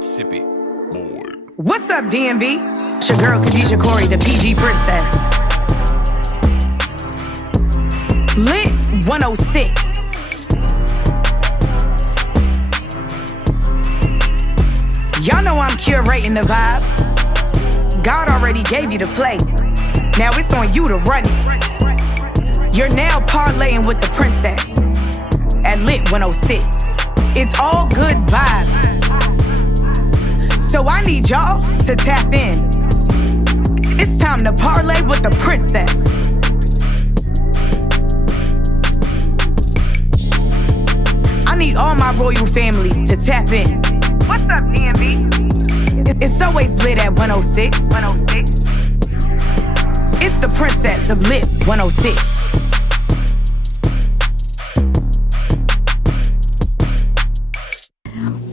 Sip it, boy. What's up, DMV? It's your girl, KHADIJAH CORRIE, the PG princess. LIT106. Y'all know I'm curating the vibes. God already gave you the play. Now it's on you to run it. You're now parlaying with the princess at LIT106. It's all good vibes. So I need y'all to tap in. It's time to parlay with the princess. I need all my royal family to tap in. What's up, DMV? It's always lit at 106. 106. It's the princess of Lit 106.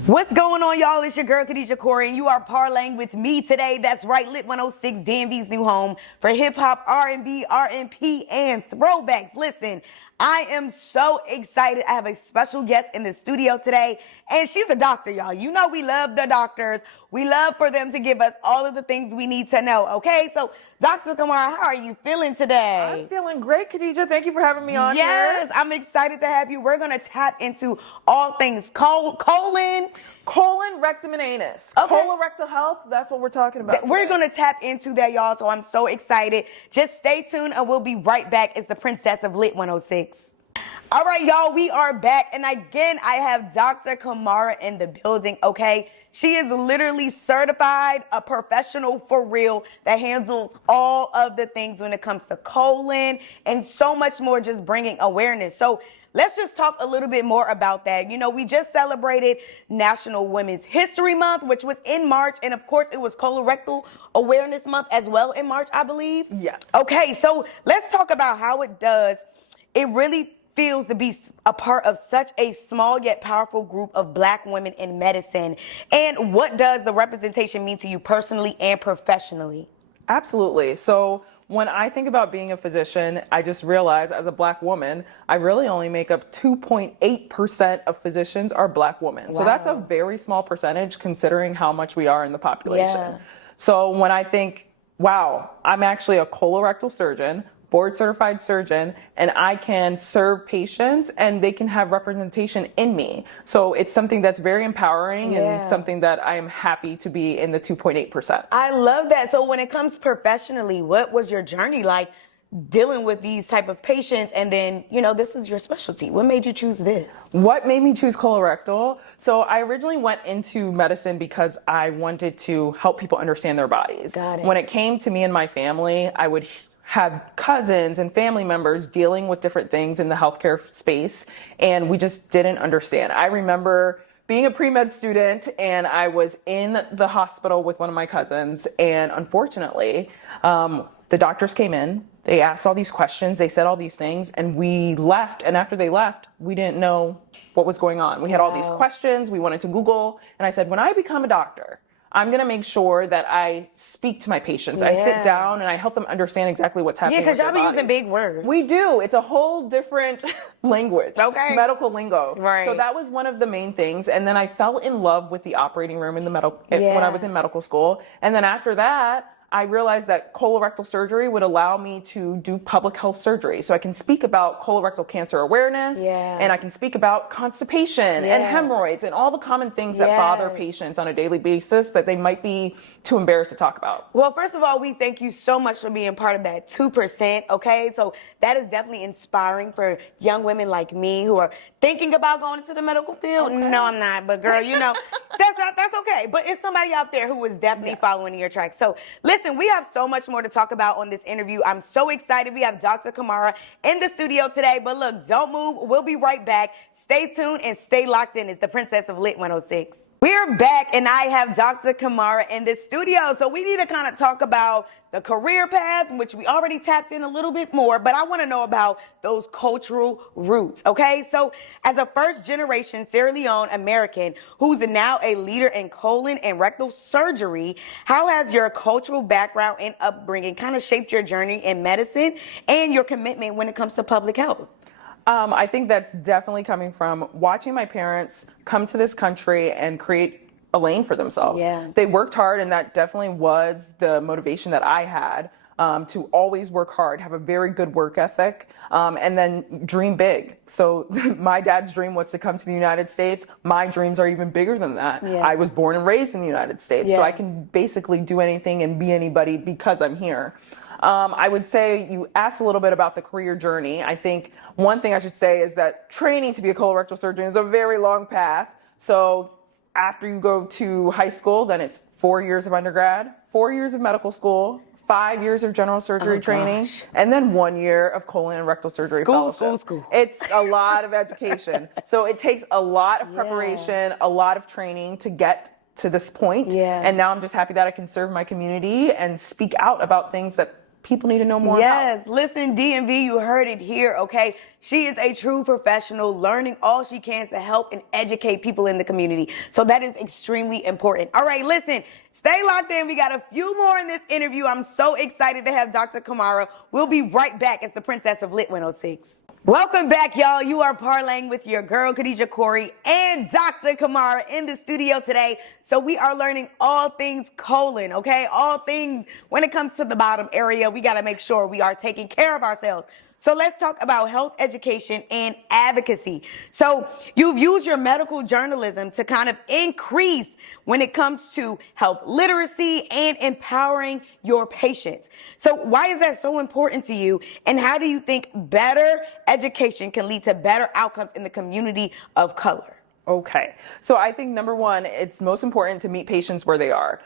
What's going on, y'all? It's your girl, KHADIJAH CORRIE, and you are parlaying with me today. That's right, Lit 106, DMV's new home for hip-hop, R&B, R&P, and throwbacks. Listen, I am so excited. I have a special guest in the studio today, and she's a doctor, y'all. You know we love the doctors. We love for them to give us all of the things we need to know, okay? So, Dr. Kamara, how are you feeling today? I'm feeling great, KHADIJAH. Thank you for having me on here. Yes, I'm excited to have you. We're going to tap into all things colon, rectum, and anus. Okay. Colorectal health, that's what we're talking about We're today. going to tap into that, y'all, so I'm so excited. Just stay tuned, and we'll be right back. It's the princess of Lit 106. All right, y'all, we are back, and again, I have Dr. Kamara in the building, okay? She is literally certified, a professional for real that handles all of the things when it comes to colon and so much more, just bringing awareness. So let's just talk a little bit more about that. You know, we just celebrated National Women's History Month, which was in March. And of course, it was Colorectal Awareness Month as well in March, I believe. Yes. Okay, so let's talk about how it does. It really feels to be a part of such a small yet powerful group of Black women in medicine. And what does the representation mean to you personally and professionally? Absolutely. So when I think about being a physician, I just realize as a Black woman, I really only make up 2.8% of physicians are Black women. Wow. So that's a very small percentage considering how much we are in the population. Yeah. So when I think, wow, I'm actually a colorectal surgeon, board certified surgeon, and I can serve patients and they can have representation in me. So it's something that's very empowering and something that I am happy to be in the 2.8%. I love that. So when it comes professionally, what was your journey like dealing with these type of patients? And then, you know, this is your specialty. What made you choose this? What made me choose colorectal? So I originally went into medicine because I wanted to help people understand their bodies. Got it. When it came to me and my family, I would have cousins and family members dealing with different things in the healthcare space, and we just didn't understand. I remember being a pre-med student, and I was in the hospital with one of my cousins, and unfortunately, the doctors came in, they asked all these questions, they said all these things, and we left, and after they left, we didn't know what was going on. We had all these questions, we wanted to Google, and I said, when I become a doctor, I'm going to make sure that I speak to my patients. I sit down and I help them understand exactly what's happening. Yeah, because y'all be bodies. using big words. We do. It's a whole different language. Okay. Medical lingo. Right. So that was one of the main things. And then I fell in love with the operating room in the when I was in medical school. And then after that, I realized that colorectal surgery would allow me to do public health surgery. So I can speak about colorectal cancer awareness, and I can speak about constipation and hemorrhoids and all the common things that bother patients on a daily basis that they might be too embarrassed to talk about. Well, first of all, we thank you so much for being part of that 2%, okay? So that is definitely inspiring for young women like me who are thinking about going into the medical field. Okay. No, I'm not, but girl, you know, that's okay. But it's somebody out there who is definitely following your tracks. So listen, we have so much more to talk about on this interview. I'm so excited. We have Dr. Kamara in the studio today. But look, don't move. We'll be right back. Stay tuned and stay locked in. It's the princess of Lit 106. We're back, and I have Dr. Kamara in the studio. So we need to kind of talk about the career path, which we already tapped in a little bit more, but I want to know about those cultural roots, okay? So as a first-generation Sierra Leone American who's now a leader in colon and rectal surgery, how has your cultural background and upbringing kind of shaped your journey in medicine and your commitment when it comes to public health? I think that's definitely coming from watching my parents come to this country and create a lane for themselves. Yeah. They worked hard, and that definitely was the motivation that I had, to always work hard, have a very good work ethic, and then dream big. So my dad's dream was to come to the United States. My dreams are even bigger than that. Yeah. I was born and raised in the United States, so Yeah. I can basically do anything and be anybody because I'm here. I would say you asked a little bit about the career journey. I think one thing I should say is that training to be a colorectal surgeon is a very long path. So after you go to high school, then it's 4 years of undergrad, 4 years of medical school, 5 years of general surgery training, and then 1 year of colon and rectal surgery fellowship. School. It's a lot of education. So it takes a lot of preparation, a lot of training to get to this point. Yeah. And now I'm just happy that I can serve my community and speak out about things that people need to know more about. Yes, listen, DMV, you heard it here, okay? She is a true professional, learning all she can to help and educate people in the community. So that is extremely important. All right, listen, stay locked in. We got a few more in this interview. I'm so excited to have Dr. Kamara. We'll be right back as the princess of LIT106. Welcome back, y'all. You are parlaying with your girl, KHADIJAH Corrie, and Dr. Kamara in the studio today. So we are learning all things colon, okay? All things when it comes to the bottom area. We got to make sure we are taking care of ourselves. So let's talk about health education and advocacy. So you've used your medical journalism to kind of increase when it comes to health literacy and empowering your patients. So why is that so important to you? And how do you think better education can lead to better outcomes in the community of color? Okay. So I think number one, it's most important to meet patients where they are.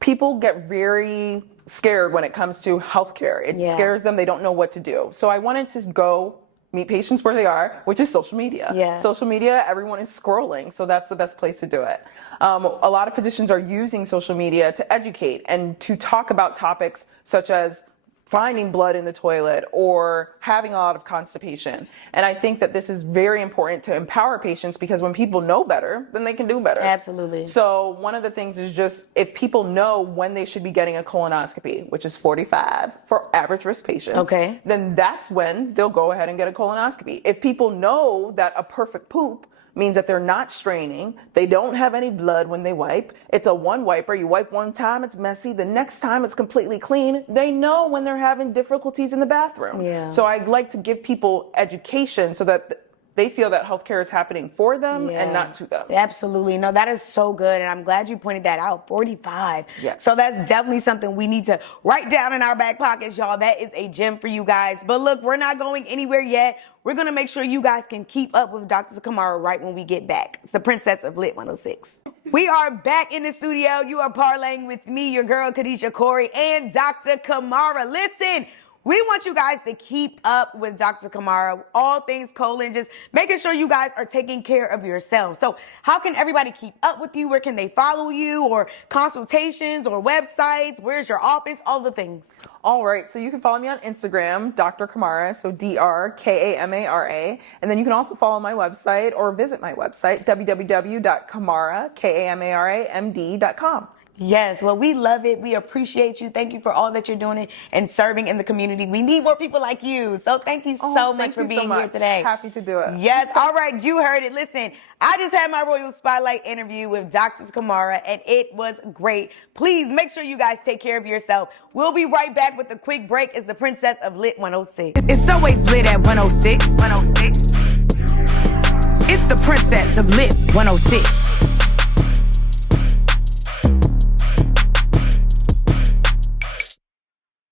People get very scared when it comes to healthcare. It scares them. They don't know what to do. So I wanted to go meet patients where they are, which is social media. Yeah. Social media, everyone is scrolling, so that's the best place to do it. A lot of physicians are using social media to educate and to talk about topics such as finding blood in the toilet or having a lot of constipation. And I think that this is very important to empower patients, because when people know better, then they can do better. Absolutely. So one of the things is just, if people know when they should be getting a colonoscopy, which is 45 for average risk patients, okay, then that's when they'll go ahead and get a colonoscopy. If people know that a perfect poop means that they're not straining, they don't have any blood when they wipe, it's a one wiper, you wipe one time, it's messy, the next time it's completely clean, they know when they're having difficulties in the bathroom. Yeah. So I'd like to give people education so that they feel that healthcare is happening for them and not to them. Absolutely. No, that is so good. And I'm glad you pointed that out. 45. Yes. So that's definitely something we need to write down in our back pockets, y'all. That is a gem for you guys. But look, we're not going anywhere yet. We're going to make sure you guys can keep up with Dr. Kamara right when we get back. It's the princess of LIT106. We are back in the studio. You are parlaying with me, your girl, KHADIJAH Corrie, and Dr. Kamara. Listen, we want you guys to keep up with Dr. Kamara, all things colon, just making sure you guys are taking care of yourselves. So how can everybody keep up with you? Where can they follow you, or consultations or websites? Where's your office? All the things. All right, so you can follow me on Instagram, Dr. Kamara, so DrKamara, and then you can also follow my website or visit my website, www.kamaramd.com. Yes, well, we love it. We appreciate you. Thank you for all that you're doing and serving in the community. We need more people like you. So thank you so much for being here today. Happy to do it. Yes, all right, you heard it. Listen, I just had my Royal Spotlight interview with Dr. Kamara, and it was great. Please make sure you guys take care of yourself. We'll be right back with a quick break as the princess of LIT106. It's always lit at 106. 106. It's the princess of LIT106.